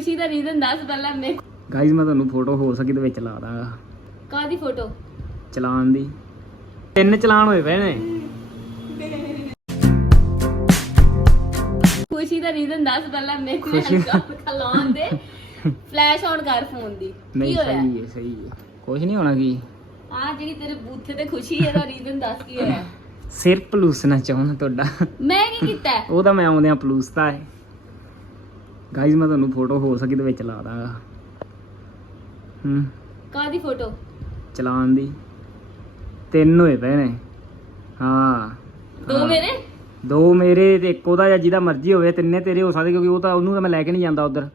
ਖੁਸ਼ੀ ਦਾ ਰੀਜ਼ਨ ਦੱਸ ਪਹਿਲਾਂ ਮੈਂ ਗਾਈਜ਼ ਮੈਂ ਤੁਹਾਨੂੰ ਫੋਟੋ ਹੋ ਸਕੀ ਤੇ ਵਿੱਚ ਲਾ ਦਾਂਗਾ। ਕਾਦੀ ਫੋਟੋ ਚਲਾਨ ਦੀ। ਤਿੰਨ ਚਲਾਨ ਹੋਏ ਪਏ ਨੇ। ਖੁਸ਼ੀ ਦਾ ਰੀਜ਼ਨ ਦੱਸ ਪਹਿਲਾਂ ਮੈਂ ਖੁਸ਼ੀ- ਖਲਾਉਣ ਦੇ। ਫਲੈਸ਼ ਆਨ ਕਰ ਫੋਨ ਦੀ। ਨਹੀਂ ਕੀ ਹੋਇਆ? ਸਹੀ ਹੈ ਸਹੀ ਹੈ। ਕੁਝ ਨਹੀਂ ਹੋਣਾ ਕੀ? ਆ ਜਿਹੜੀ ਤੇਰੇ ਬੂਥੇ ਤੇ ਖੁਸ਼ੀ ਹੈ ਦਾ ਰੀਜ਼ਨ ਦੱਸ ਕੀ ਹੋਇਆ? ਸਿਰ ਪਲੂਸਣਾ ਚਾਹੁੰਦਾ ਤੁਹਾਡਾ। ਮੈਂ ਕੀ ਕੀਤਾ? ਹੈ? ਉਹ ਤਾਂ ਮੈਂ ਆਉਂਦਿਆਂ ਪਲੂਸਤਾ ਹੈ। ਗਾਈਜ਼ ਮੈਂ ਤੁਹਾਨੂੰ ਫੋਟੋ ਹੋ ਸਕੀ ਤੇ ਵਿੱਚ ਲਾ ਦਾਂਗਾ ਹੂੰ। ਕਾਦੀ ਫੋਟੋ ਚਲਾਨ ਦੀ। ਤਿੰਨ ਹੋਏ ਪਏ ਨੇ। ਹਾਂ। ਦੋ। ਮੇਰੇ? ਦੋ ਮੇਰੇ ਤੇ ਇੱਕ ਉਹਦਾ ਜਾਂ ਜਿਹਦਾ ਮਰਜ਼ੀ ਹੋਵੇ ਤਿੰਨੇ ਤੇਰੇ ਹੋ ਸਕਦੇ ਕਿਉਂਕਿ ਉਹ ਤਾਂ ਉਹਨੂੰ ਤਾਂ ਮੈਂ ਲੈ ਕੇ ਨਹੀਂ ਜਾਂਦਾ ਉਧਰ।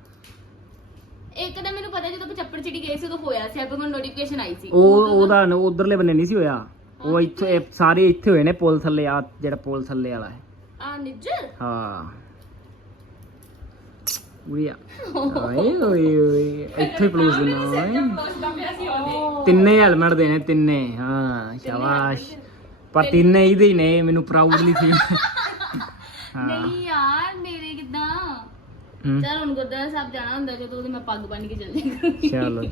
ਇੱਕ ਤਾਂ ਮੈਨੂੰ ਪਤਾ ਜਦੋਂ ਚੱਪੜ ਚਿੜੀ ਗਏ ਸੀ ਉਦੋਂ ਹੋਇਆ ਸੀ ਅੱਗੋਂ ਨੋਟੀਫਿਕੇਸ਼ਨ ਆਈ ਸੀ। ਉਹ ਉਹਦਾ ਉਧਰਲੇ ਬੰਨੇ ਨਹੀਂ ਸੀ ਹੋਇਆ। ਉਹ ਇੱਥੇ ਸਾਰੇ ਇੱਥੇ ਹੋਏ ਨੇ ਪੁਲ ਥੱਲੇ ਆ ਜਿਹੜਾ ਪੁਲ ਥੱਲੇ ਵਾਲਾ ਹੈ। ਆ ਨਿੱਜਰ? ਹਾਂ। ਉਰੀਆ ਓਏ ਓਏ ਓਏ ਇੱਥੇ ਪਲੂਸ ਦੇਣਾ ਓਏ ਤਿੰਨੇ ਹੈਲਮਟ ਦੇਣੇ ਤਿੰਨੇ ਹਾਂ ਸ਼ਾਬਾਸ਼ ਪਰ ਤਿੰਨੇ ਇਹਦੇ ਹੀ ਨੇ ਮੈਨੂੰ ਪ੍ਰਾਊਡਲੀ ਫੀਲ ਹਾਂ ਨਹੀਂ ਯਾਰ ਮੇਰੇ ਕਿਦਾਂ ਹੂੰ, ਚਲ ਹੁਣ ਗੁਰਦੁਆਰਾ ਸਾਹਿਬ ਜਾਣਾ ਹੁੰਦਾ ਜਦੋਂ ਉਹਦੇ ਮੈਂ ਪੱਗ ਬੰਨ ਕੇ ਚੱਲ ਜਾਂਦੀ ਚਲੋ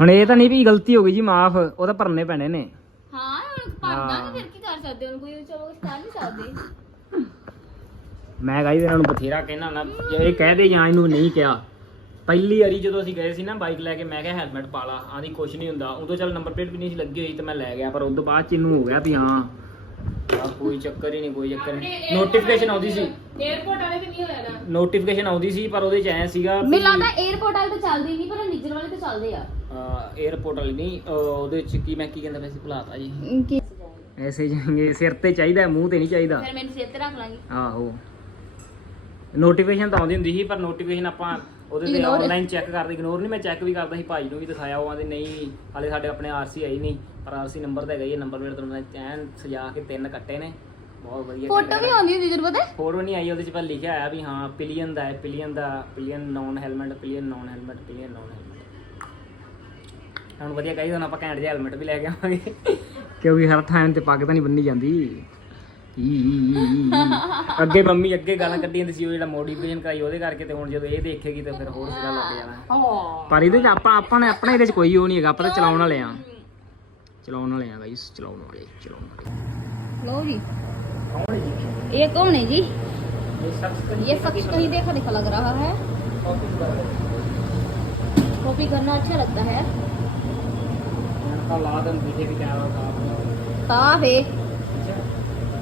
ਹੁਣ ਇਹ ਤਾਂ ਨਹੀਂ ਵੀ ਗਲਤੀ ਹੋ ਗਈ ਜੀ ਮਾਫ ਉਹ ਤਾਂ ਭਰਨੇ ਪੈਣੇ ਨੇ। ਹਾਂ ਹੁਣ ਭਰਦਾ ਫਿਰ ਕੀ ਕਰ ਸਕਦੇ? ਹੁਣ ਕੋਈ ਚਲੋ ਕੁਛ ਕਰ ਨਹੀਂ ਸਕਦੇ ਮੈਂ ਗਾਈ ਇਹਨਾਂ ਨੂੰ ਬਥੇਰਾ ਕਹਿਣਾ ਨਾ ਇਹ ਕਹਦੇ ਜਾਂ ਇਹਨੂੰ ਨਹੀਂ ਕਿਹਾ। ਪਹਿਲੀ ਵਾਰੀ ਜਦੋਂ ਅਸੀਂ ਗਏ ਸੀ ਨਾ ਬਾਈਕ ਲੈ ਕੇ ਮੈਂ ਕਿਹਾ ਹੈਲਮਟ ਪਾ ਲਾ ਆਂਦੀ ਕੁਛ ਨਹੀਂ ਹੁੰਦਾ। ਉਦੋਂ ਚੱਲ ਨੰਬਰ ਪਲੇਟ ਵੀ ਨਹੀਂ ਸੀ ਲੱਗੀ ਹੋਈ ਤੇ ਮੈਂ ਲੈ ਗਿਆ ਪਰ ਉਦੋਂ ਬਾਅਦ ਚ ਇਹਨੂੰ ਹੋ ਗਿਆ ਵੀ ਹਾਂ। ਆ ਕੋਈ ਚੱਕਰ ਹੀ ਨਹੀਂ ਕੋਈ ਚੱਕਰ ਨਹੀਂ। ਨੋਟੀਫਿਕੇਸ਼ਨ ਆਉਂਦੀ ਸੀ। 에어ਪੋਰਟ ਵਾਲੇ ਤੇ ਨਹੀਂ ਹੋਇਆ ਨਾ। ਨੋਟੀਫਿਕੇਸ਼ਨ ਆਉਂਦੀ ਸੀ ਪਰ ਉਹਦੇ ਚ ਐ ਸੀਗਾ ਮੈਨੂੰ ਲੱਗਦਾ 에어ਪੋਰਟ ਵਾਲੇ ਤੇ ਚੱਲਦੇ ਨਹੀਂ ਪਰ ਨਿੱਜਰ ਵਾਲੇ ਤੇ ਚੱਲਦੇ ਆ। 에어ਪੋਰਟ ਵਾਲੇ ਨਹੀਂ ਉਹਦੇ ਚ ਕੀ ਮੈਂ ਕੀ ਕਹਿੰਦਾ ਵੈਸੇ ਭੁਲਾਤਾ ਜੀ। ਐਸੇ ਜਾਣਗੇ ਸਿਰ ਤੇ ਚਾਹੀਦਾ ਮੂੰਹ ਤੇ ਨਹੀਂ ਚਾਹੀਦਾ। ਫਿਰ ਮੈਨੂੰ ਸਿਰ ਤੇ ਰੱਖ ਲਾਂਗੇ। ਆਹੋ। ਨੋਟੀਫਿਕੇਸ਼ਨ ਤਾਂ ਆਉਂਦੀ ਹੁੰਦੀ ਸੀ ਪਰ ਨੋਟੀਫਿਕੇਸ਼ਨ ਆਪਾਂ ਉਹਦੇ ਤੇ Ignore- ਆਨਲਾਈਨ ਚੈੱਕ ਕਰਦੇ ਇਗਨੋਰ ਨਹੀਂ ਮੈਂ ਚੈੱਕ ਵੀ ਕਰਦਾ ਸੀ ਭਾਈ ਨੂੰ ਵੀ ਦਿਖਾਇਆ ਉਹ ਆਂਦੇ ਨਹੀਂ ਹਾਲੇ ਸਾਡੇ ਆਪਣੇ ਆਰਸੀ ਆਈ ਨਹੀਂ ਪਰ ਆਰਸੀ ਨੰਬਰ ਤਾਂ ਹੈਗਾ ਹੀ ਹੈ ਨੰਬਰ ਪਲੇਟ ਤੁਹਾਨੂੰ ਮੈਂ ਚੈਨ ਸਜਾ ਕੇ ਤਿੰਨ ਕੱਟੇ ਨੇ ਬਹੁਤ ਵਧੀਆ ਫੋਟੋ ਵੀ ਆਉਂਦੀ ਹੁੰਦੀ ਤੈਨੂੰ ਪਤਾ? ਫੋਟੋ ਨਹੀਂ ਆਈ ਉਹਦੇ ਚ ਪਰ ਲਿਖਿਆ ਆਇਆ ਵੀ ਹਾਂ ਪਿਲੀਅਨ ਦਾ ਹੈ ਪਿਲੀਅਨ ਦਾ pillion non helmet pillion non helmet pillion non helmet ਹੁਣ ਵਧੀਆ ਕਹੀ ਹੁਣ ਆਪਾਂ ਘੈਂਟ ਜਿਹਾ ਹੈਲਮਟ ਵੀ ਲੈ ਕੇ ਆਵਾਂਗੇ। ਕਿਉਂਕਿ ਹਰ ਟਾਈਮ ਤੇ ਪੱਗ ਤਾਂ ਨਹੀਂ ਬੰਨੀ ਜਾਂਦੀ। ਅੱਗੇ ਮੰਮੀ ਅੱਗੇ ਗਾਲਾਂ ਕੱਢੀ ਜਾਂਦੀ ਸੀ ਉਹ ਜਿਹੜਾ ਮੋਡੀਫਿਕੇਸ਼ਨ ਕਰਾਈ ਉਹਦੇ ਕਰਕੇ ਤੇ ਹੁਣ ਜਦੋਂ ਇਹ ਦੇਖੇਗੀ ਤਾਂ ਫਿਰ ਹੋਰ ਸਿਰਾ ਲੱਗ ਜਾਣਾ ਪਰ ਇਹਦੇ ਚ ਆਪਾਂ ਆਪਾਂ ਨੇ ਆਪਣਾ ਇਹਦੇ ਚ ਕੋਈ ਉਹ ਨਹੀਂ ਹੈਗਾ ਆਪਾਂ ਤਾਂ ਚਲਾਉਣ ਵਾਲੇ ਆ ਚਲਾਉਣ ਵਾਲੇ ਆ ਗਾਈਸ ਚਲਾਉਣ ਵਾਲੇ ਚਲਾਉਣ ਵਾਲੇ लो जी ये कौन है जी ਇਹ ਸ਼ਖਸ ये शख्स कहीं देखा देखा लग रहा है कॉपी करना अच्छा लगता है का लादन पीछे भी कैमरा का साफ है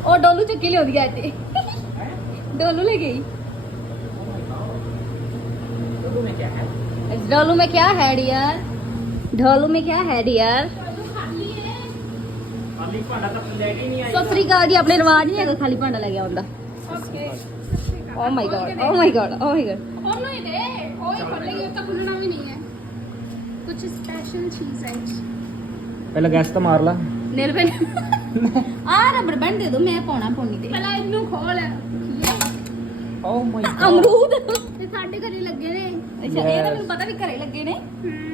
ਉਹ ਡੋਲੂ ਚੱਕੀ ਲਿਆਉਂਦੀ ਆ ਅੱਜ ਡੋਲੂ ਲੈ ਗਈ डोलू में क्या है डियर ढोलू में क्या है डियर ਸਤਿ ਸ੍ਰੀ ਅਕਾਲ ਜੀ ਆਪਣੇ ਰਿਵਾਜ ਨਹੀਂ ਹੈਗਾ ਖਾਲੀ ਭਾਂਡਾ ਲੈ ਕੇ ਆਉਂਦਾ ਓ my god oh my god oh my god ਕੁਝ ਸਪੈਸ਼ਲ ਚੀਜ਼ ਹੈ। ਪਹਿਲਾਂ ਗੈਸ ਤਾਂ ਮਾਰ ਲਾ। ਨਿਰਵੈਨ। ਆ ਰਬੜ ਬੈਂਡ ਦੇ ਦੋ ਮੈਂ ਪਾਉਣਾ ਪੌਣੀ ਤੇ। ਪਹਿਲਾਂ ਇਹਨੂੰ ਖੋਲ। ਓ ਮਾਈ ਅਮਰੂਦ। ਤੇ ਸਾਡੇ ਘਰੇ ਲੱਗੇ ਨੇ। ਅੱਛਾ ਇਹ ਤਾਂ ਮੈਨੂੰ ਪਤਾ ਵੀ ਘਰੇ ਲੱਗੇ ਨੇ।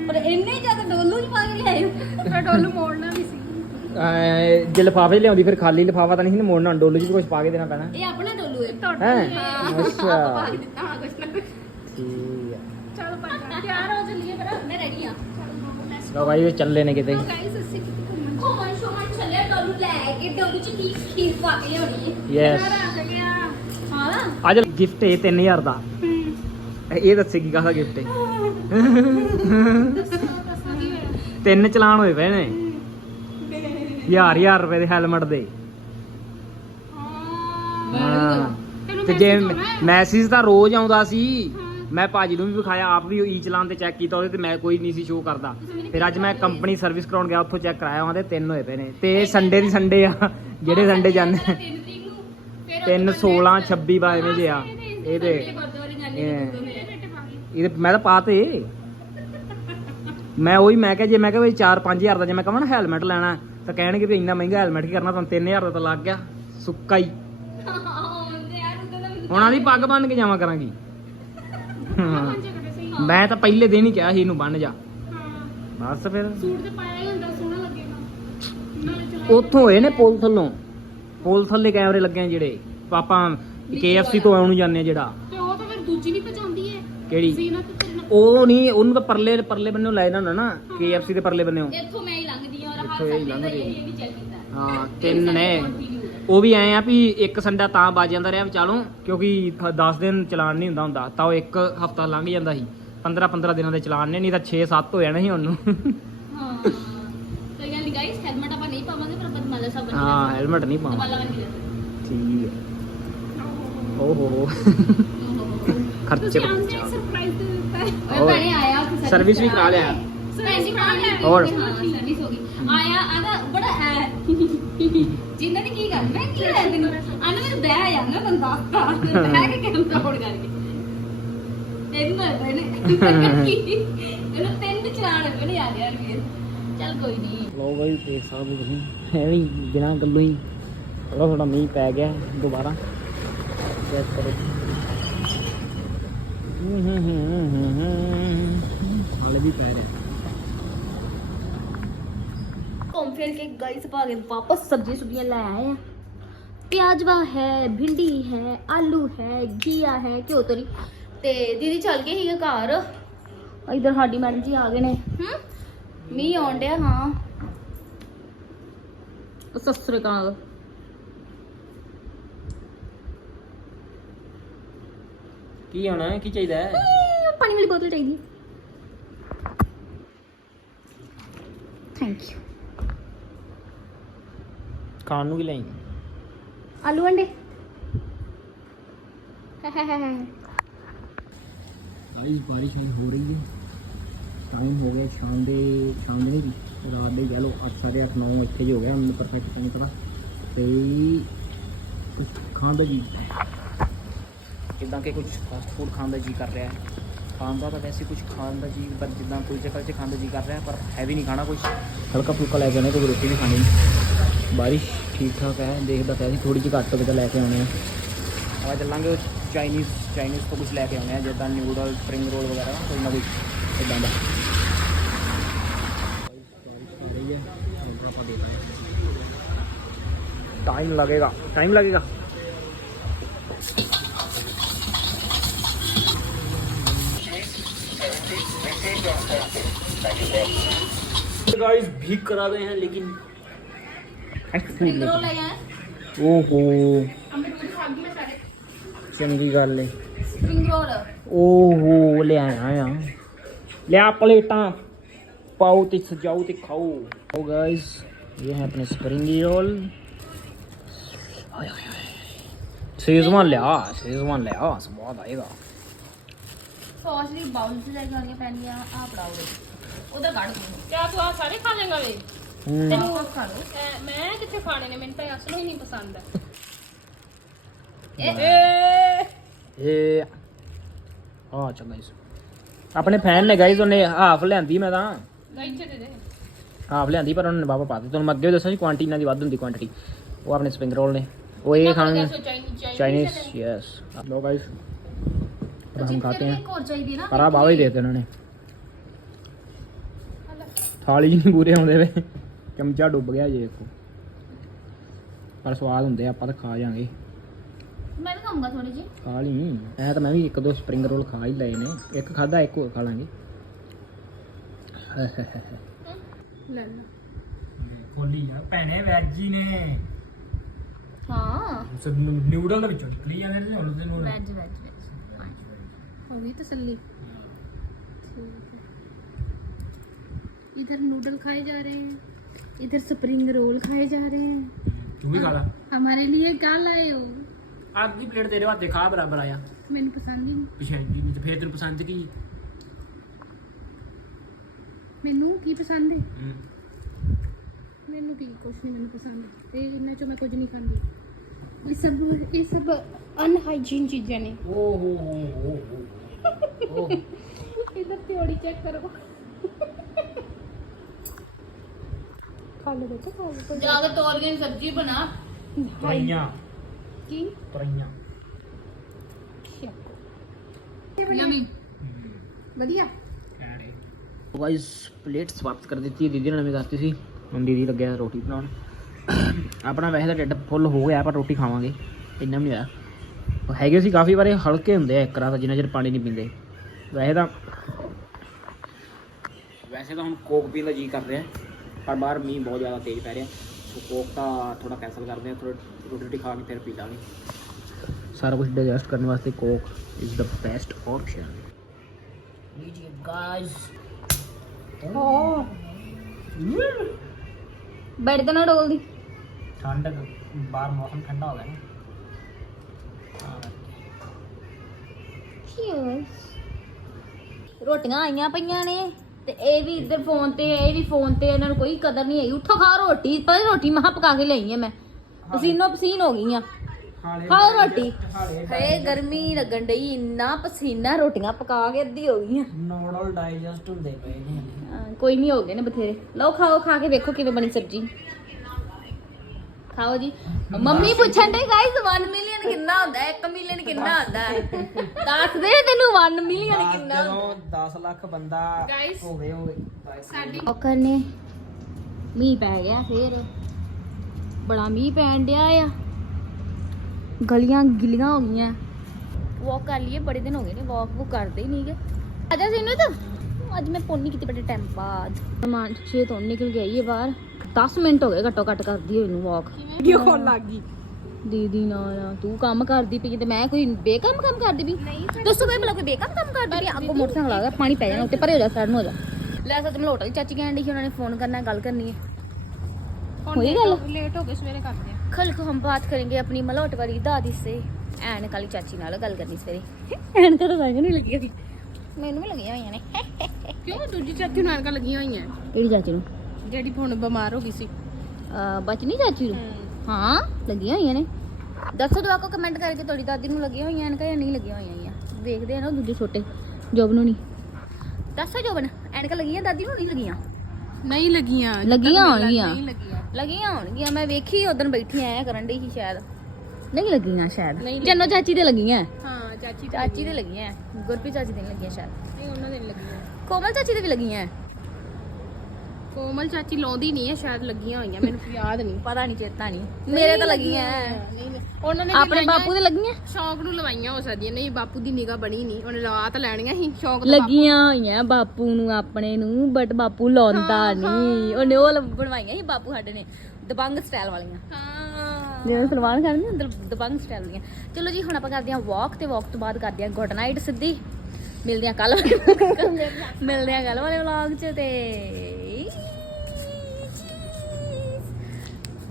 ਪਰ ਇੰਨੇ ਹੀ ਜ਼ਿਆਦਾ ਡੋਲੂ ਨਹੀਂ ਪਾ ਕੇ ਲਿਆਏ। ਪਰ ਡੋਲੂ ਮੋੜਨਾ ਵੀ ਸੀ। ਜੇ ਲਿਫਾਫੇ ਲਿਆਉਂਦੀ ਫਿਰ ਖਾਲੀ ਲਿਫਾਫਾ ਤਾਂ ਨਹੀਂ ਸੀ ਨਾ ਮੋੜਨਾ ਡੋਲੂ ਜੀ ਕੁਝ ਪਾ ਕੇ ਦੇਣਾ ਪੈਣਾ। ਇਹ ਆਪਣਾ ਡੋਲੂ ਹੈ? ਹੈ ਅੱਛਾ। ਪਾ ਕੇ ਦਿੱਤਾ ਹੋਣਾ ਕੁਛ ਨਾ ਕੁਛ। ਠੀਕ ਹੈ ਚਲੋ ਭਾਈ ਤਿਆਰ ਹੋ ਚੱਲੀਏ ਫਿਰ। ਮੈਂ ਰੈਡੀ ਆ। ਲੋ ਭਾਈ ਇਹ ਚੱਲੇ ਨੇ ਕਿਤੇ। ਗਾਇਸ ਅਸੀਂ ਕਿੱਥੇ ਘੁੰਮਣ ਘੁੰਮਣ ਸ਼ੋਮਣ ਚੱਲੇ ਡੋਲੂ ਲੈ ਕੇ ਡੋਲੂ ਚ ਕੀ ਖੀਰ ਪਾ ਕੇ ਲਿਆਉਣੀ ਹੈ। ਯੈਸ ਆ ਗਿਆ। ਹਾਂ। ਨਾ ਅੱਜ ਗਿਫਟ ਹੈ 3000 ਦਾ। ਇਹ ਦੱਸੇਗੀ ਕਾਹਦਾ ਗਿਫਟ ਹੈ? ਦੱਸੋ ਕੀ ਹੋਇਆ ਤਿੰਨ ਚਲਾਨ ਹੋਏ ਪਏ ਨੇ। ਹਜ਼ਾਰ ਹਜ਼ਾਰ ਰੁਪਏ ਦੇ ਹੈਲਮਟ ਦੇ। ਹਾਂ। ਤੇ ਜੇ? ਮੈਸੇਜ ਤਾਂ ਰੋਜ਼ ਆਉਂਦਾ ਸੀ। ਮੈਂ ਭਾਜੀ ਨੂੰ ਵੀ ਵਿਖਾਇਆ ਆਪ ਵੀ ਈ ਚਲਾਨ ਤੇ ਚੈੱਕ ਕੀਤਾ ਉਹਦੇ ਤੇ ਮੈਂ ਕੋਈ ਨਹੀਂ ਸੀ ਸ਼ੋ ਕਰਦਾ। ਫਿਰ ਅੱਜ ਮੈਂ ਕੰਪਨੀ ਸਰਵਿਸ ਕਰਾਉਣ ਗਿਆ ਉੱਥੋਂ ਚੈੱਕ ਕਰਾਇਆ ਉਹਦੇ ਤਿੰਨ ਹੋਏ ਪਏ ਨੇ। ਤੇ ਸੰਡੇ ਦੀ ਸੰਡੇ ਆ ਜਿਹੜੇ ਸੰਡੇ ਜਾਂਦੇ 3 ਤਰੀਕ ਨੂੰ ਫਿਰ ਤਿੰਨ 16 26 ਬਾਵੇਂ ਜੇ ਆ ਇਹਦੇ ਇਹਦੇ ਮੈਂ ਤਾਂ ਪਾਤੇ ਮੈਂ ਉਹੀ ਮੈਂ ਕਿਹਾ ਜੇ ਮੈਂ ਕਿਹਾ ਵੀ 4-5000 ਦਾ ਜੇ ਮੈਂ ਕਹਾਂ ਨਾ ਹੈਲਮਟ ਲੈਣਾ ਤਾਂ ਕਹਿਣਗੇ ਵੀ ਇੰਨਾ ਮਹਿੰਗਾ ਹੈਲਮਟ ਕੀ ਕਰਨਾ ਤੁਹਾਨੂੰ 3000 ਦਾ ਤਾਂ ਲੱਗ ਗਿਆ। ਸੁੱਕਾ ਹੀ। ਹੁਣ ਆਦੀ ਪੱਗ ਬੰਨ ਕੇ ਜਾਵਾਂ ਕਰਾਂਗੀ। ਹਾਂ। ਮੈਂ ਤਾਂ ਪਹਿਲੇ ਦਿਨ ਹੀ ਕਿਹਾ ਸੀ ਇਹਨੂੰ ਬੰਨ ਜਾ। ਹਾਂ। ਬਸ ਫਿਰ। ਸੂਟ ਤੇ ਪਾਇਆ ਹੀ ਹੁੰਦਾ ਸੋਹਣਾ ਲੱਗੇਗਾ ਨਾਲੇ ਉੱਥੋਂ ਹੋਏ ਨੇ ਪੁਲ ਥੱਲੋਂ। ਪੁਲ ਥੱਲੇ ਕੈਮਰੇ ਲੱਗੇ ਆ ਜਿਹੜੇ। ਪਾਪਾ KFC ਤੋਂ ਆਉਣ ਨੂੰ ਜਾਂਦੇ ਆ ਜਿਹੜਾ। ਤੇ ਉਹ ਤਾਂ ਫਿਰ ਦੂਜੀ ਵੀ ਭਜਾਉਂਦੀ ਹੈ ਕਿਹੜੀ? ਤੇਰੇ ਉਹ ਨਹੀਂ ਉਹਨੂੰ ਤਾਂ ਪਰਲੇ ਪਰਲੇ ਬੰਨੇ ਲੈ ਜਾਂਦਾ ਨਾ। KFC ਦੇ ਪਰਲੇ ਬੰਨੇ ਇੱਥੋਂ ਮੈਂ ਹੀ ਲੰਘਦੀ ਆ ਔਰ ਇੱਥੋਂ ਹਰ ਹੀ ਇਹ ਵੀ ਚੱਲ ਜਾਂਦਾ ਹਾਂ ਤਿੰਨ ਨੇ। ਉਹ ਵੀ ਐ ਆ ਵੀ ਇੱਕ ਸੰਡਾ ਤਾਂ ਵੱਜ ਜਾਂਦਾ ਰਿਹਾ ਵਿਚਾਲੋਂ ਕਿਉਂਕਿ 10 ਦਿਨ ਚਲਾਨ ਨਹੀਂ ਹੁੰਦਾ ਹੁੰਦਾ ਤਾਂ ਉਹ ਇੱਕ ਹਫਤਾ ਲੰਘ ਜਾਂਦਾ ਸੀ। 15 15 ਦਿਨਾਂ ਦੇ ਚਲਾਨ ਨੇ ਨਹੀਂ ਤਾਂ 6 7 ਹੋ ਜਾਣੇ ਸੀ ਉਹਨੂੰ ਹਾਂ ਕੋਈ ਗੱਲ ਨਹੀਂ ਗਾਇਸ ਹੈਲਮਟ ਆਪਾਂ ਨਹੀਂ ਪਾਵਾਂਗੇ ਪਰ ਆਪਾਂ ਮਜ਼ਾ ਸਭ ਬਣ ਹਾਂ ਹੈਲਮਟ ਨਹੀਂ ਗਿਆ ਠੀਕ ਹੈ ਓਹ। ਹੋ ਹੋ ਖਰਚੇ ਜ਼ਿਆਦਾ। ਸਰਪ੍ਰਾਈਜ਼ ਦੇ ਦਿੱਤਾ ਹੈ। ਓਏ ਭੈਣੇ ਆਇਆ ਸਰਵਿਸ ਵੀ ਕਰਾ ਲਿਆ। ਜੀ ਕਰਾ ਲਿਆ ਹੋਰ? ਹਾਂ ਸਰਵਿਸ ਹੋ ਗਈ। ਆਇਆ ਆਦਾ ਬੜਾ ਹੈ। ਜਿੰਨਾਂ ਨੇ ਕੀ ਕਰ ਮੈਂ ਕੀ ਲੈ ਤੈਨੂੰ ਆਨੇ ਮੈਨੂੰ ਬਹਿ ਆ ਨਾ ਤੈਨੂੰ ਬਹਿ ਕੇ ਕੈਮਰਾ ਹੋੜ ਕਰਕੇ। ਇਹਨੂੰ ਇਹਨੇ ਇਹਨੂੰ ਤਿੰਨ ਚਲਾਣ ਬਣੇ ਆ ਯਾਰ ਵੀਰ। ਚੱਲ ਕੋਈ ਨਹੀਂ ਲੋ ਗਈ ਦੇਖ ਸਕਦੇ ਤੁਸੀਂ। ਐ ਵੀ ਬਿਨਾਂ ਗੱਲੋਂ ਹੀ ਥੋੜਾ ਥੋੜਾ ਮੀਂਹ ਪੈ ਗਿਆ ਦੁਬਾਰਾ। ਚੈੱਕ ਕਰੋ। ਹੂੰ ਹੂੰ ਹੂੰ ਹੂੰ ਹੂੰ। ਹਾਲੇ ਵੀ ਪੈ ਰਿਹਾ। घूम फिर के गाइस भागे वापस सब्जी सुब्जियां ले आए हैं प्याजवा है भिंडी है आलू है घिया है घ्यो तोरी ਤੇ ਦੀਦੀ ਚੱਲ ਗਏ ਸੀਗੇ ਘਰ ਇਧਰ ਸਾਡੀ ਮੈਡਮ ਜੀ ਆ ਗਏ ਨੇ ਹੂੰ ਮੀਂਹ ਆਉਣ ਡਿਆ ਹਾਂ ਸਤਿ ਸ੍ਰੀ ਅਕਾਲ ਕੀ ਹੋਣਾ ਹੈ? ਕੀ ਚਾਹੀਦਾ ਹੈ ਮੈਨੂੰ ਪਾਣੀ ਵਾਲੀ ਬੋਤਲ ਚਾਹੀਦੀ ਥੈਂਕ ਯੂ ਖਾਣ ਨੂੰ ਕੀ ਲਈ। ਆਲੂ ਅੰਡੇ। ਗਾਈਸ ਬਾਰਿਸ਼ ਹੁਣ ਹੋ ਰਹੀ ਹੈ। ਟਾਈਮ ਹੋ ਗਿਆ ਸ਼ਾਮ ਦੇ ਸ਼ਾਮ ਦੇ ਨਹੀਂ ਰਾਤ ਦੇ ਕਹਿ ਲਓ 8:30 9 ਇੱਥੇ ਹੀ ਹੋ ਗਿਆ ਮੈਨੂੰ ਪਰਫੈਕਟ ਨਹੀਂ ਪਤਾ। ਤੇ ਕੁਝ ਖਾਣ ਦਾ ਜੀ ਜਿੱਦਾਂ ਕਿ ਕੁਝ ਫਾਸਟ ਫੂਡ ਖਾਣ ਦਾ ਜੀ ਕਰ ਰਿਹਾ ਹੈ। ਖਾਣ ਦਾ ਤਾਂ ਵੈਸੇ ਕੁਝ ਖਾਣ ਦਾ ਜੀ ਪਰ ਜਿੱਦਾਂ ਕੋਈ ਜਗ੍ਹਾ 'ਚ ਖਾਣ ਦਾ ਜੀ ਕਰ ਰਿਹਾ ਪਰ ਹੈਵੀ ਨਹੀਂ ਖਾਣਾ ਕੁਝ ਹਲਕਾ ਫੁਲਕਾ ਲੈ ਕੇ ਆਉਣਾ ਕੋਈ ਰੋਟੀ ਵੀ ਖਾਣੀ ਬਾਰਿਸ਼ ਠੀਕ ਠਾਕ ਹੈ ਦੇਖਦਾ ਪਿਆ ਸੀ ਥੋੜੀ ਜਿਹੀ ਘੱਟ ਹੋਵੇ ਤਾਂ ਲੈ ਕੇ ਆਉਣੇ ਆ ਆਪਾਂ ਚੱਲਾਂਗੇ ਚਾਈਨੀਜ਼ ਚਾਈਨੀਜ਼ ਤੋਂ ਕੁਝ ਲੈ ਕੇ ਆਉਣੇ ਆ ਜਿੱਦਾਂ ਨਿਊਡਲ ਸਪਰਿੰਗ ਰੋਲ ਵਗੈਰਾ ਕੋਈ ਨਾ ਕੋਈ ਇਦਾਂ ਦਾ टाइम लगेगा टाइम लगेगा गाइस भीग करा गए हैं लेकिन चंगी गल ओहो ले आया लिया प्लेटा। पाओ तो सजाओ तो खाओ। ओ गाइस ये है अपने स्प्रिंगी रोल सेजवान लिया सेजवान लिया स्वाद आएगा। सॉस भी बाउल से लेके आगे पहन लिया आप ਉਹਦਾ ਕੱਢ ਦੋ ਕਿਆ ਤੂੰ ਆ ਸਾਰੇ ਖਾ ਲੇਗਾ ਵੇ हम्म, ਤੈਨੂੰ ਖਾ ਲਓ ਐ, ਮੈਂ ਕਿੱਥੇ ਖਾਣੇ ਨੇ ਮੈਨੂੰ ਤਾਂ ਅਸਲੋਂ ਹੀ ਨਹੀਂ ਪਸੰਦ ਇਹ ਇਹ ਆ ਚੰਗਾ ਇਸ ਆਪਣੇ ਫੈਨ ਨੇ ਗਾਈਸ ਉਹਨੇ ਹਾਫ ਲਿਆਂਦੀ ਮੈਂ ਤਾਂ ਗਾਈ ਚ ਦੇ ਦੇ ਹਾਫ ਲਿਆਂਦੀ ਪਰ ਉਹਨੇ ਬਾਬਾ ਪਾਤੀ ਤੁਹਾਨੂੰ ਮੈਂ ਅੱਗੇ ਵੀ ਦੱਸਿਆ ਸੀ ਕੁਆਂਟੀ ਇਹਨਾਂ ਦੀ ਵੱਧ ਹੁੰਦੀ ਕੁਆਂਟੀਟੀ ਉਹ ਆਪਣੇ ਸਪਰਿੰਗ ਰੋਲ ਨੇ ਉਹ ਇਹ ਖਾਣਗੇ चाइनीज यस लो गाइस और हम खाते हैं ਇੱਕ ਹੋਰ ਚਾਹੀਦੀ ਨਾ पर आप आवा ही देते उन्होंने ਥਾਲੀ ਨਹੀਂ ਪੂਰੇ ਆਉਂਦੇ ਵੇ। ਚਮਚਾ ਡੁੱਬ ਗਿਆ ਜੇ ਦੇਖੋ। ਪਰ ਸਵਾਦ ਹੁੰਦੇ ਆ, ਆਪਾਂ ਤਾਂ ਖਾ ਜਾਾਂਗੇ। ਮੈਂ ਵੀ ਖਾਊਂਗਾ ਥੋੜੀ ਜੀ ਖਾ ਲਈ। ਐ ਤਾਂ ਮੈਂ ਵੀ ਇੱਕ ਦੋ ਸਪਰਿੰਗ ਰੋਲ ਖਾ ਹੀ ਲਏ ਨੇ। ਇੱਕ ਖਾਦਾ ਇੱਕ ਹੋਰ ਖਾ ਲਾਂਗੇ। ਲੈ ਲੈ। ਕੋਲੀ ਆ। ਭੈਣੇ ਵੈਜੀ ਨੇ। ਹਾਂ। ਨਿਊਡਲ ਦੇ ਵਿੱਚੋਂ ਨਿਕਲੀ ਜਾਂਦੇ ਨੇ ਉਹਦੇ ਵੈਜ ਵੈਜ ਵੈਜ। ਹੋ। ਗਈ ਤਸੱਲੀ। ਠੀਕ। इधर नूडल खाए जा रहे हैं इधर स्प्रिंग रोल खाए जा रहे हैं ਤੂੰ ਵੀ ਖਾ ਲਾ हमारे लिए क्या लाए हो ਅੱਧੀ ਪਲੇਟ ਤੇਰੇ ਹੱਥੇ ਖਾ ਬਰਾਬਰ ਆਇਆ मैंने पसंद ही नहीं ਪਿਛੇ ਜੀ ਨਹੀਂ ਤੇ ਫੇਰ ਤੈਨੂੰ ਪਸੰਦ ਕੀ ਮੈਨੂੰ ਕੀ ਪਸੰਦ ਹੈ ਹੂੰ ਮੈਨੂੰ ਕੀ ਕੁਛ ਨਹੀਂ ਮੈਨੂੰ ਪਸੰਦ ਇਹ ਇਹਨਾਂ ਚੋਂ ਮੈਂ ਕੁਝ ਨਹੀਂ ਖਾਂਦੀ ਇਹ ਸਭ ਇਹ ਸਭ ਅਨਹਾਈਜੀਨ ਚੀਜ਼ਾਂ ਨੇ ਓ ਹੋ ਹੋ ਹੋ ਹੋ ਓ ਇਧਰ ਥਿਓਰੀ ਚੈੱਕ ਕਰੋ ਕਾਲੇ ਦੇਖੋ ਕਾਲੇ ਜਾ ਕੇ ਤੋਰੀਆਂ ਦੀ ਸਬਜ਼ੀ ਬਣਾ। ਤਰਈਆਂ ਕੀ? ਤਰਈਆਂ ਯਮੀ। ਵਧੀਆ? ਗਾਇਸ ਪਲੇਟ ਸਵਾਪ ਕਰ ਦਿੱਤੀ ਦੀਦੀ ਨੇ ਮੈਂ ਦੱਸਤੀ ਸੀ। ਹੁਣ ਦੀਦੀ ਲੱਗਿਆ ਰੋਟੀ ਬਣਾਉਣ। ਆਪਣਾ ਵੈਸੇ ਤਾਂ ਢਿੱਡ ਫੁੱਲ ਹੋ ਗਿਆ ਪਰ ਰੋਟੀ ਖਾਵਾਂਗੇ। ਇੰਨਾ ਵੀ ਨਹੀਂ ਹੋਇਆ। ਹੈਗੇ ਕਾਫੀ ਵਾਰੇ ਹਲਕੇ ਹੁੰਦੇ ਆ ਇੱਕ ਰਾਤ ਜਿੰਨਾ ਚਿਰ ਪਾਣੀ ਨਹੀਂ ਪੀਂਦੇ। ਵੈਸੇ ਤਾਂ ਵੈਸੇ ਤਾਂ ਹੁਣ ਕੋਕ ਪੀਣ ਪਰ ਬਾਹਰ ਮੀਂਹ ਬਹੁਤ ਜ਼ਿਆਦਾ ਤੇਜ਼ ਪੈ ਰਿਹਾ। ਸੋ ਕੋਕ ਤਾਂ ਥੋੜਾ ਕੈਨਸਲ ਕਰਦੇ ਆ ਥੋੜਾ ਰੋਟੀ ਰੋਟੀ ਖਾ ਕੇ ਫਿਰ ਪੀ ਲਾਂਗੇ। ਸਾਰਾ ਕੁਝ ਡਾਈਜੈਸਟ ਕਰਨ ਵਾਸਤੇ Coke is the best option ਲੀਜੀਏ guys ਬੈਠ ਤੇ ਨਾ ਡੋਲਦੀ ਠੰਡ ਬਾਹਰ ਮੌਸਮ ਠੰਡਾ ਹੋ ਗਿਆ ਨਾ। ਤਾਂ ਰੋਟੀਆਂ ਆਈਆਂ ਪਈਆਂ ਨੇ। ਤੇ ਇਹ ਵੀ ਇੱਧਰ ਫੋਨ ਤੇ ਇਹ ਵੀ ਫੋਨ ਤੇ ਇਹਨਾਂ ਨੂੰ ਕੋਈ ਕਦਰ ਨਹੀਂ ਆਈ। ਉੱਠੋ ਖਾ ਰੋਟੀ ਪਰ ਰੋਟੀ ਮਹਾ ਪਕਾ ਕੇ ਲਈ ਆ ਮੈਂ। ਪਸੀਨੋ ਪਸੀਨ ਹੋ ਗਈ ਆ। ਖਾਓ ਰੋਟੀ। ਹਏ ਗਰਮੀ ਲੱਗਣ ਡਈ ਇੰਨਾ ਪਸੀਨਾ ਰੋਟੀਆਂ ਪਕਾ ਕੇ ਅੱਧੀ ਹੋ ਗਈਆਂ। ਨੋਰਮਲ ਡਾਈਜੈਸਟ ਹੁੰਦੇ ਪਏ ਨੇ। ਕੋਈ ਨਹੀਂ ਹੋ ਗਏ ਨੇ ਬਥੇਰੇ। ਲਓ ਖਾਓ ਖਾ ਕੇ ਵੇਖੋ ਕਿਵੇਂ ਬਣੀ ਸਬਜੀ। ਖਾਓ ਜੀ। ਮੰਮੀ ਪੁੱਛਣ ਦੇ ਗਾਇਸ 1 ਮਿਲੀਅਨ ਕਿੰਨਾ ਹੁੰਦਾ ਹੈ? 1 ਮਿਲੀਅਨ ਕਿੰਨਾ ਹੁੰਦਾ ਹੈ? ਦੱਸ ਦੇ ਤੈਨੂੰ 1 ਮਿਲੀਅਨ ਕਿੰਨਾ ਜਦੋਂ 10 ਲੱਖ ਬੰਦਾ Guys, ਹੋਵੇ ਹੋਵੇ। ਸਾਡੀ ਔਕਰ ਨੇ ਮੀਂਹ ਪੈ ਗਿਆ ਫੇਰ। ਬੜਾ ਮੀਂਹ ਪੈਣ ਡਿਆ ਆ। ਗਲੀਆਂ ਗਿੱਲੀਆਂ ਹੋ ਗਈਆਂ। ਵਾਕ ਕਰ ਲਈਏ ਬੜੇ ਦਿਨ ਹੋ ਗਏ ਨੇ ਵਾਕ ਉਹ ਕਰਦੇ ਹੀ ਨਹੀਂਗੇ ਆਜਾ ਸੀਨੂ ਤੂੰ ਅੱਜ ਮੈਂ ਪੋਨੀ ਕੀਤੀ ਬੜੇ ਟਾਈਮ ਬਾਅਦ ਮਾਨ ਛੇ ਤੋਂ ਨਿਕਲ ਗਈ ਹੈ ਬਾਹਰ 10 ਮਿੰਟ ਹੋ ਗਏ ਘੱਟੋ ਘੱਟ ਕਰਦੀ ਹੋਈ ਨੂੰ ਵਾਕ ਕਿਉਂ ਲੱਗ ਗਈ ਦੀਦੀ ਨਾ ਨਾ ਤੂੰ ਕੰਮ ਕਰਦੀ ਪਈ ਤੇ ਮੈਂ ਕੋਈ ਬੇਕਮ ਕੰਮ ਕਰਦੀ ਪਈ ਨਹੀਂ ਦੱਸੋ ਕੋਈ ਭਲਾ ਕੋਈ ਬੇਕਮ ਕੰਮ ਕਰਦੀ ਪਈ ਅੱਗੋਂ ਮੋਟਰਸਾਈਕਲ ਆ ਗਿਆ ਪਾਣੀ ਪੈ ਜਾਣਾ ਉੱਤੇ ਭਰੇ ਹੋ ਜਾ ਸਾਈਡ ਨੂੰ ਹੋ ਜਾ ਲੈ ਸੱਚ ਮਲੋਟਾ ਦੀ ਚਾਚੀ ਕਹਿਣ ਡਈ ਸੀ ਉਹਨਾਂ ਨੇ ਫੋਨ ਕਰਨਾ ਹੈ, ਗੱਲ ਕਰਨੀ ਹੈ ਹੋਈ ਗੱਲ? ਲੇਟ ਹੋ ਗਏ ਸਵੇਰੇ ਕਰਦੇ ਆ कल को हम बात करेंगे अपनी मलौट वाली दादी से ਐਨਕ ਵਾਲੀ ਚਾਚੀ ਨਾਲ ਗੱਲ ਕਰਨੀ ਸਵੇਰੇ ਐਨਕ ਤਾਂ ਸੰਗ ਨਹੀਂ ਲੱਗੀ ਹੋਈ ਮੈਨੂੰ ਵੀ ਲੱਗੀਆਂ ਹੋਈਆਂ ਨੇ ਕਿਉਂ? ਦੂਜੀ ਚਾਚੀ ਨੂੰ ਐਨਕਾਂ ਲੱਗੀਆਂ ਹੋਈਆਂ। ਕਿਹੜੀ ਚਾਚੀ ਨੂੰ? ਜਿਹੜੀ ਹੁਣ ਬਿਮਾਰ ਹੋ ਗਈ ਸੀ। ਅਹ ਬਚਨੀ ਚਾਚੀ ਨੂੰ? ਹਾਂ। ਲੱਗੀਆਂ ਹੋਈਆਂ ਨੇ। ਦੱਸੋ ਦੁਆ ਕੋ ਕਮੈਂਟ ਕਰਕੇ ਤੁਹਾਡੀ ਦਾਦੀ ਨੂੰ ਲੱਗੀਆਂ ਹੋਈਆਂ ਐਨਕਾਂ ਜਾਂ ਨਹੀਂ ਲੱਗੀਆਂ ਹੋਈਆਂ ਵੇਖਦੇ ਆ ਨਾ ਉਹ ਦੂਜੇ ਛੋਟੇ ਜੋਬ ਨੂੰ ਨਹੀਂ ਦੱਸੋ ਜੋਬਨ ਐਨਕਾਂ ਲੱਗੀਆਂ ਦਾਦੀ ਨੂੰ ਨਹੀਂ ਲੱਗੀਆਂ? ਨਹੀਂ ਲੱਗੀਆਂ। ਲੱਗੀਆਂ ਹੋਣਗੀਆਂ। ਲੱਗੀਆਂ। ਮੈਂ ਵੇਖੀ ਉਦੋਂ ਬੈਠੀ ਕਰਨ ਡਈ ਸੀ ਸ਼ਾਇਦ। ਨਹੀਂ ਲੱਗੀਆਂ ਸ਼ਾਇਦ। ਨਹੀਂ ਜੰਨੋ ਚਾਚੀ ਦੇ ਲੱਗੀਆਂ। ਹਾਂ ਚਾਚੀ ਦੇ ਲੱਗੀਆਂ। ਗੁਰਪ੍ਰੀਤ ਚਾਚੀ ਦੇ ਨੀ ਲੱਗੀਆਂ ਸ਼ਾਇਦ। ਨਹੀਂ ਉਹਨਾਂ ਦੇ ਲੱਗੀਆਂ। ਕੋਮਲ ਚਾਚੀ ਦੇ ਵੀ ਲੱਗੀਆਂ ਕੋਮਲ ਚਾਚੀ ਲਾਉਂਦੀ ਨਹੀਂ ਹੈ ਸ਼ਾਇਦ ਲੱਗੀਆਂ ਹੋਈਆਂ ਮੈਨੂੰ ਯਾਦ ਨਹੀਂ। ਪਤਾ ਨਹੀਂ ਚੇਤਾ ਨਹੀਂ। ਮੇਰੇ ਤਾਂ ਲੱਗੀਆਂ ਨਹੀਂ ਨਹੀਂ। ਉਹਨਾਂ ਨੇ ਆਪਣੇ ਬਾਪੂ ਦੇ ਲੱਗੀਆਂ? ਸ਼ੌਂਕ ਨੂੰ ਲਵਾਈਆਂ ਹੋ ਸਕਦੀਆਂ ਨਹੀਂ ਬਾਪੂ ਦੀ ਨਿਗਾਹ ਬਣੀ ਨਹੀਂ। ਉਹਨੇ ਲਵਾ ਤਾਂ ਲੈਣੀਆਂ ਸੀ ਸ਼ੌਂਕ ਤਾਂ ਲੱਗੀਆਂ ਹੋਈਆਂ ਬਾਪੂ ਨੂੰ ਆਪਣੇ ਨੂੰ ਬਟ ਬਾਪੂ ਲਾਉਂਦਾ ਨਹੀਂ। ਉਹਨੇ ਉਹ ਲ- ਬਣਵਾਈਆਂ ਸੀ ਬਾਪੂ ਸਾਡੇ ਨੇ ਦਬੰਗ ਸਟਾਈਲ ਵਾਲੀਆਂ। ਹਾਂ। ਜਿਵੇਂ ਸਲਵਾਨ ਖਾਨ ਅੰਦਰ ਦਬੰਗ ਸਟਾਈਲ ਦੀਆਂ। ਚਲੋ ਜੀ ਹੁਣ ਆਪਾਂ ਕਰਦੇ ਹਾਂ ਵਾਕ ਤੇ ਵਾਕ ਤੋਂ ਬਾਅਦ ਕਰਦੇ ਹਾਂ ਗੁੱਡ ਨਾਈਟ ਸਿੱਧੀ। ਮਿਲਦੇ ਹਾਂ ਕੱਲ ਮਿਲਦੇ ਹਾਂ ਕੱਲ ਵਾਲੇ ਵਲੌਗ 'ਚ ਤੇ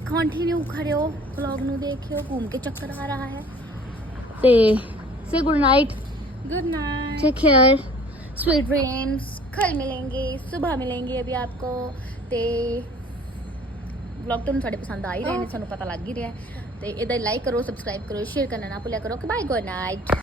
ਕੰਟੀਨਿਊ ਕਰਿਓ ਵਲੌਗ ਨੂੰ ਦੇਖਿਓ ਘੁੰਮ ਕੇ ਚੱਕਰ ਆ ਰਹਾ ਹੈ ਤੇ ਸੇ good night good night take care sweet dreams कल मिलेंगे सुबह मिलेंगे अभी आपको ਤੇ ਵਲੌਗ ਤੁਹਾਨੂੰ ਸਾਡੇ ਪਸੰਦ ਆ ਹੀ ਰਹੇ ਨੇ ਸਾਨੂੰ ਪਤਾ ਲੱਗ ਹੀ ਰਿਹਾ ਹੈ। ਤੇ ਇਹਦਾ ਲਾਈਕ ਕਰੋ ਸਬਸਕ੍ਰਾਈਬ ਕਰੋ ਸ਼ੇਅਰ ਕਰਨਾ ਨਾ ਭੁੱਲਿਆ ਕਰੋ ਕਿ ਬਾਈ ਗੁੱਡ ਨਾਈਟ